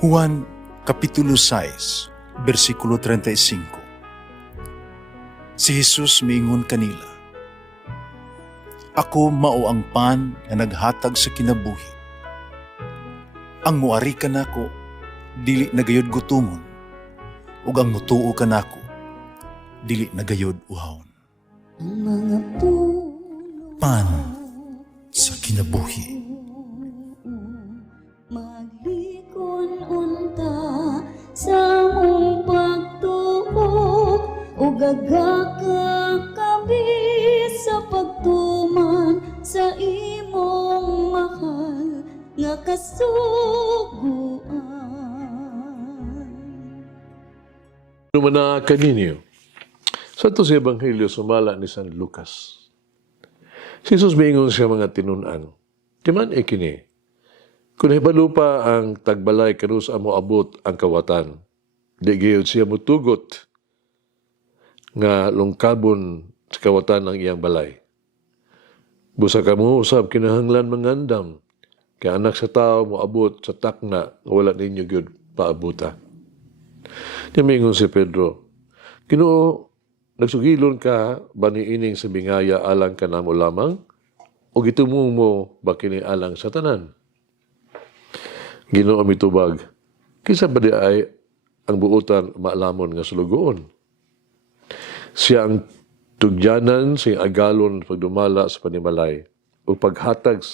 Juan Kapitulo 6, versikulo 35. Si Jesus miingon kanila, "Ako mao ang pan nga naghatag sa kinabuhi. Ang muari kanako dili nagayod gutomon, ug ang mutuo kanako dili nagayod uhawon." Ang mga puno Pan sa kinabuhi. maglikon unta sa mong pagtuo o gagaka kami sa pagtuman sa imong mahal nga kasuguan. Numana kaninyo. Sa ito sa Ebanghelyo, sumala ni San Lucas. Si Jesus miingon siya mga tinunan. Timan kini. Kung hibalo pa ang tagbalay kanus amo abot ang kawatan, di gayud siya mutugot nga lungkabon sa kawatan ng iyang balay. Busa ka mo usab kinahanglan mangandam, kaya anak sa tao moabot sa takna nga wala ninyo gyud paabuta. Di miingon si Pedro, Ginoo, nagsugilon ka ba ni ining sa bingaya alang ka namo lamang? O gitumong mo ba kini alang sa tanan? Ginoo mitubag, kisa ba di ay ang buutan maalamon nga sulugoon? Siya ang tugyanan sa agalon pagdumala sa panimalay o paghatag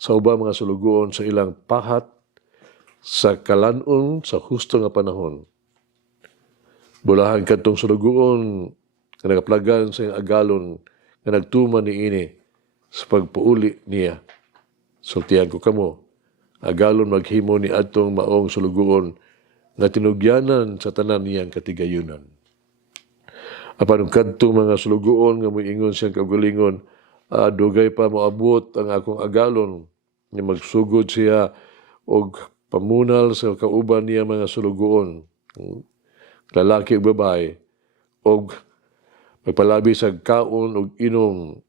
sa ubang mga sulugoon sa ilang pahat sa kalanon sa husto nga panahon. Bulahan kadtong sulugoon nga nagaplagan sa agalon nga nagtuman ni ini sa pagpuuli niya. Sultihan ko kamo, agalon maghimo ni atong maong sulugoon nga tinugyanan sa tanan niyang katigayunan. Apan kadtong mga sulugoon nga moingon siyang kaugalingon, dugay pa moabot ang akong agalon nga magsugod siya og pamunal sa kauban niya mga sulugoon, lalaki ug babae, og magpalabi sa kaon og inom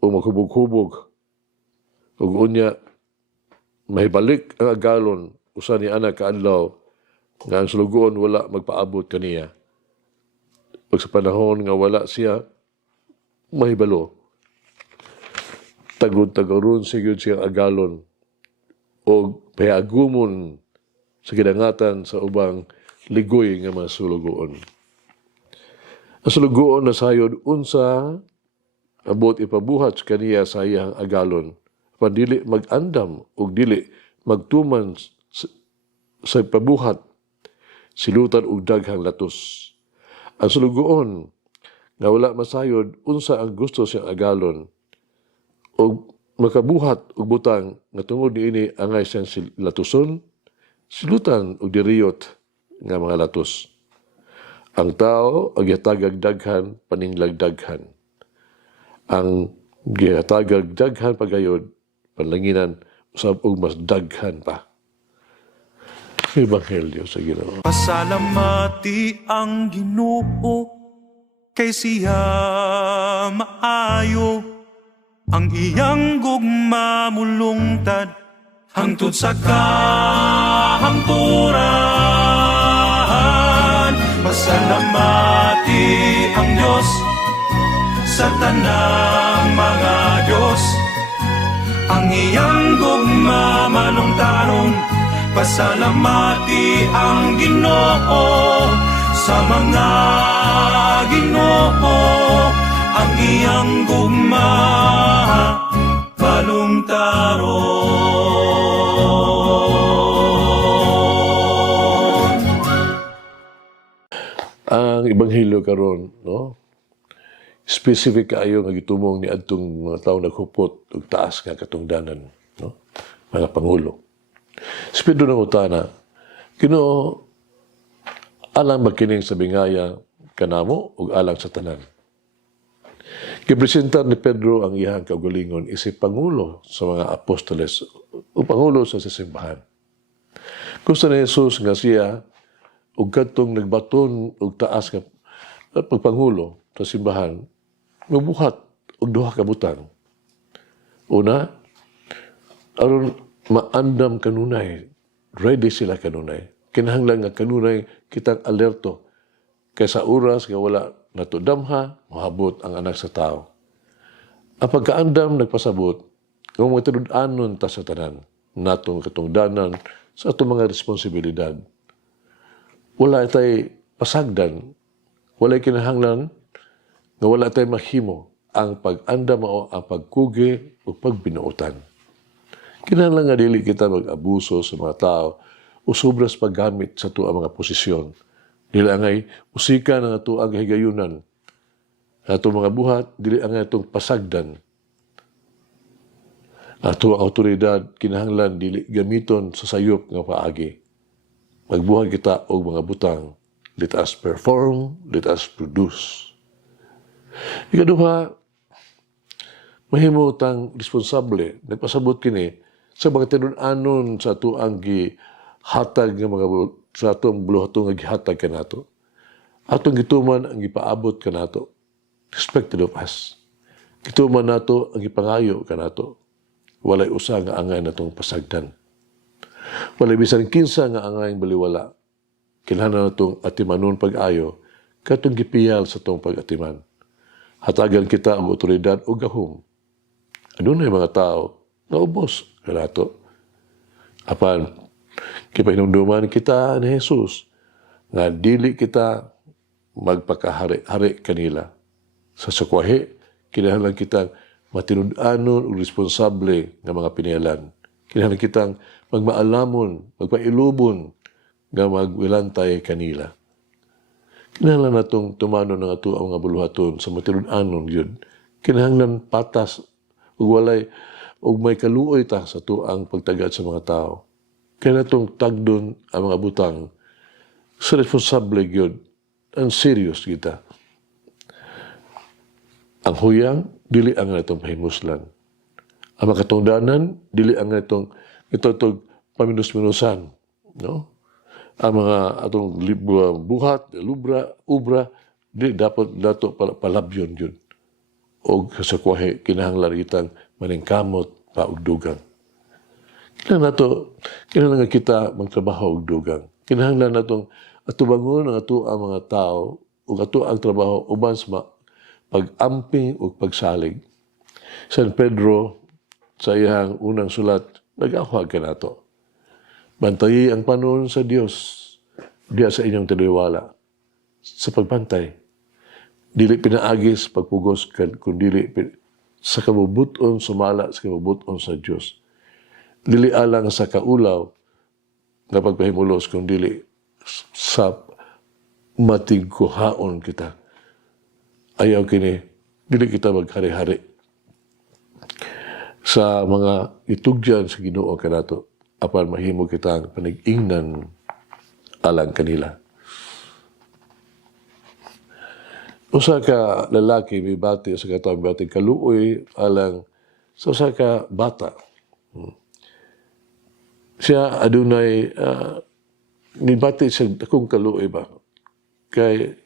o maghubog-hubog ug unya mahibalik ang agalon usa ni ana kaadlaw nga ang sulugoon wala magpaabot kaniya. Ug sa panahon nga wala siya mahibalo, tagod-tagoron sigud siyang agalon o payagumon sa gidangatan sa ubang ligoy nga mga sulugoon. Ang sulugoon na sayod unsa abot ipabuhat sa kaniya sa iyang agalon, pandili mag-andam ug dili magtuman sa pabuhat, silutan ug daghang latos. Ang sulugoon nga wala masayod unsa ang gusto siyang agalon ug makabuhat og butang nga tungod niini angay siyang latuson, silutan ug diriyot nga mga latos. Ang tao ang gihatagag daghan paninglag daghan. Ang gihatagag daghan pagayod panlanginan usab og mas daghan pa. Ebanghelyo sa Ginoo. Pasalamati ang Ginoo kay siya maayo, ang iyang gugma mulungtad hangtod sa kahangturan. Pasalamati ang Diyos sa tanang mga Diyos, ang iyang gugma malungtaron. Pasalamati ang Ginoo sa mga Ginoo, ang iyang gugma malungtaron. Ang Ebanghelyo karon, no? Specific kaayo nga gitumong ni adtong mga tawo naghupot ug taas nga katungdanan, no? Mga pangulo. Si Pedro nang utana, Ginoo, alang magkining sa bingaya kanamo ug alang sa tanan. Gipresentar ni Pedro ang iyang kaugalingon isip pangulo sa mga apostoles o pangulo sa simbahan. Gusto ni Jesus nga siya ug kadtong nagbaton og taas nga pagpangulo sa simbahan, mabuhat og duha ka butang. Una, aron maandam kanunay ready sila kanunay. Kinahanglan nga kanunay kitang alerto. Kaysa oras nga wala nato damha, mahabot ang anak sa tao. Ang pagkaandam nagpasabot, kung mga tinud-anon ta sa tanan, natong katungdanan sa atong mga responsibilidad. Wala tay pasagdan, wala kinahanglan, nga wala tay mahimo ang pag-andam o ang pagkugi o pagbinuotan. Kinahanglan nga dili kita mag-abuso sa mga tao o sobras paggamit sa tuang mga posisyon. Dili angay usika na tuang higayunan. Ato mga buhat, dili angay itong pasagdan. Ato ang autoridad, kinahanglan dili gamiton sa sayop nga paagi. Magbuhat kita og mga butang. Let us perform, let us produce. Ikaduha, mahimo tang responsable. Nagpasabot kini sa mga tinun-anon sa tuang gihatag nga mga sa atong buluhaton nga gihatag kanato. Atong gituman ang gipaabot kanato. Expected of us. Gituman nato ang gipangayo kanato. Walay usa nga angay natong pasagdan. Walay bisan kinsa nga angay baliwala. Kinahanglan natong atimanon pag-ayo katong gipiyal sa tong pag-atiman. Hatagan kita ang otoridad o gahom. Adunay mga tao na ubos kanato. Apan kipahinumduman kita ni Jesus nga dili kita magpakahari-hari kanila. Sa sakwahi, kinahanglan kitang matinud-anon o responsable nga mga pinialan. Kinahanglan kitang magmaalamon, magpailubon nga magwilantay kanila. Kinahanglan natong tumano ng ato ang mga buluhaton sa matinud-anon yun. Kinahanglan patas ug walay ug may kaluoy ta sa tuang pagtagad sa mga tao. Kaya natong tagdon ang mga butang sa responsable yun. Ang serious kita. Ang huyang, dili ang natong pahimuslan. Ang makatungdanan, dili ang natong itong paminus-minusan. No? Ang mga atong buhat, ubra, di dapat dato palabyon yun. O sa kwahe, kinahanglan kitang maningkamot paugdugang. Kinahanglan nga kita magtrabaho ugdugang. Kinahanglan natong atubangon ang ato ang mga tao o ato ang trabaho uban sa pag-amping o pagsalig. San Pedro, sa iyang unang sulat, nag-ahwag ka na to. Bantayi ang panon sa Diyos, diya sa inyong tiniwala. Sa pagbantay, dili pinaagis pagpugos kundi sa kabubuton sumala sa kabubuton sa Diyos. Dili alang sa kaulaw na pagpahimulos kundi sa matigkuhaon kita. Ayaw kini, dili kita maghari-hari sa mga itugyan sa Ginoo kanato apan mahimo kita ang panag-ingnan alang kanila. Usa ka lalaki mibati sa katawang bati kaluoy alang sa usa ka bata. Siya adunay mibati siya akong kaluoy ba kay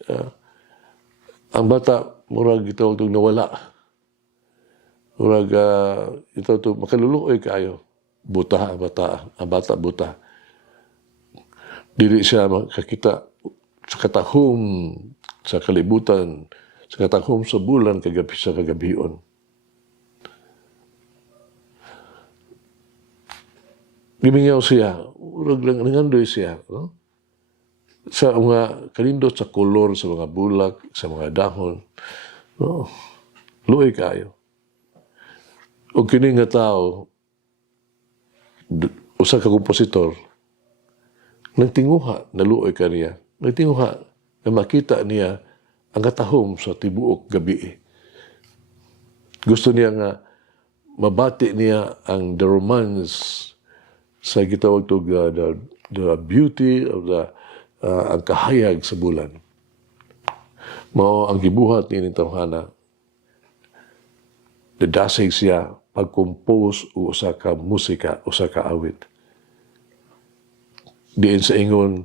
ang bata murag ito itong nawala. Murag ito makaluluoy kayo. Buta ang bata buta. Dili siya makakita sa katahom sa kalibutan, sa katahom sa bulan kagabi sa kagabion. Gimingaw siya, murag lang nangandoy siya, no? Sa mga kalindot sa kolor sa mga bulak, sa mga dahon. No? Luoy kayo. O kini nga tao, usa ka kompositor, nagtinguha, naluoy ka niya. Nagtinguha na makita niya ang katahom sa tibuok gabi. Gusto niya nga mabati niya ang the romance sa gitawag to the beauty of the ang kahayag sa bulan. Mao ang gibuhat ni tawhana. Dadasig siya pag-compose o usa ka musika, usa ka awit. Diin sa ingon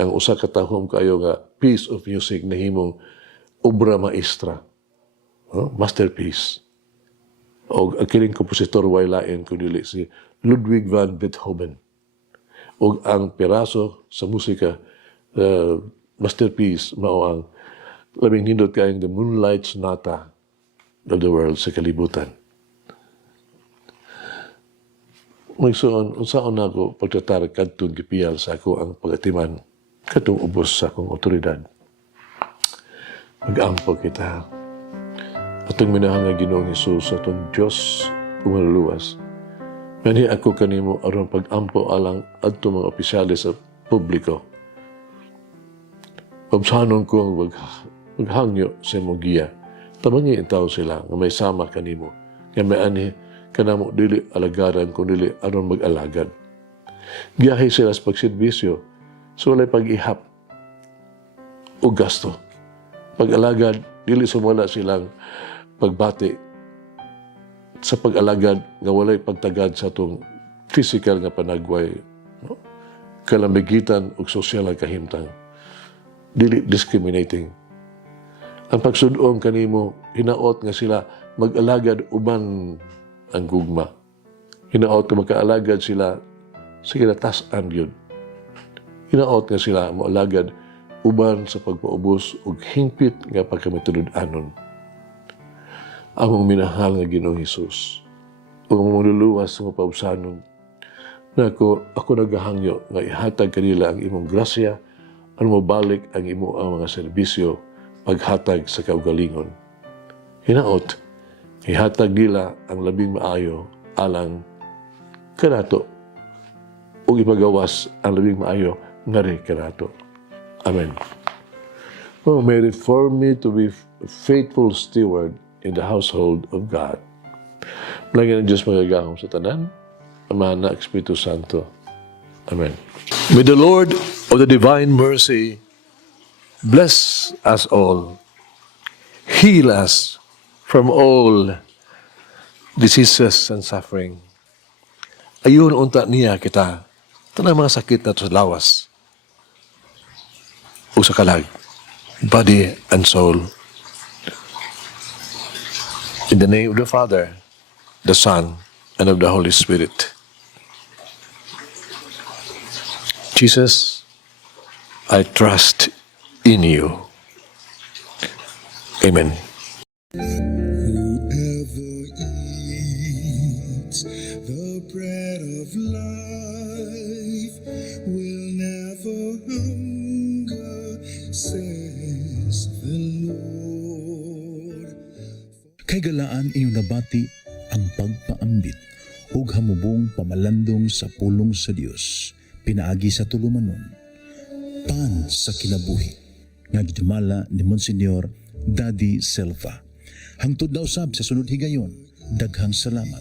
ang usa ka tahom kayo nga piece of music na himong obra maestra. Masterpiece. O ang kining kompositor way lain kundi si Ludwig van Beethoven. o ang piraso sa musika, masterpiece, mao ang labing nindot kayong The Moonlight Sonata of the World sa kalibutan. Magsuon, unsaon ako pagtatar kadtong gipiyal sa ako ang pagatiman katong ubos sa akong otoridad. Mag-ampo kita. Atong minahal nga Ginoong Hesus, atong Diyos umaluluwas. Mani ako kanimo aron pag-ampo alang adto mga opisyales sa publiko. Pabsanon ko ang maghangyo sa imong giya. Tamangi intaw sila nga may sama kanimo. Nga may ani kanamo dili alagaran kung dili aron mag-alagad. Giyahay sila sa pagserbisyo so walay pag-ihap o gasto. Pag-alagad, dili sumala silang pagbati sa pag-alagad nga walay pagtagad sa itong physical nga panagway, no? Kalamigitan o sosyal nga kahimtang. Dili discriminating. Ang pagsudong kanimo, hinaot nga sila mag-alagad uban ang gugma. Hinaot nga magkaalagad sila sa kinatasan yun. Hinaot nga sila moalagad uban sa pagpaubos ug hingpit nga pagkamitulod-anon. Among minahal nga Ginoong Hesus, ug mamululuwas sa mga paubsanon, na ako nagahangyo nga ihatag kanila ang imong grasya, ang mabalik ang imo ang mga serbisyo, paghatag sa kaugalingon. Hinaot, ihatag nila ang labing maayo alang kanato, ug ipagawas ang labing maayo ngari kanato. Amen. Oh, may it form me to be a faithful steward in the household of God. Malangin ang Diyos magagahom sa tanan, Ama, Anak, Espiritu Santo. Amen. May the Lord of the divine mercy bless us all, heal us from all diseases and suffering. Ayun unta niya kita, tanang mga sakit na to sa lawas, o sa kalag, body and soul. In the name of the Father, the Son, and of the Holy Spirit. Jesus, I trust in you. Amen. Whoever eats the bread of life will never hunger, says the Lord. Kay galaan inyong nabati ang pagpaambit ug hamubong pamalandong sa pulong sa Dios pinaagi sa tulumanon. Pan sa kinabuhi nga gidumala ni Monsignor Daddy Selva. Hangtod na usab sa sunod higayon, daghang salamat.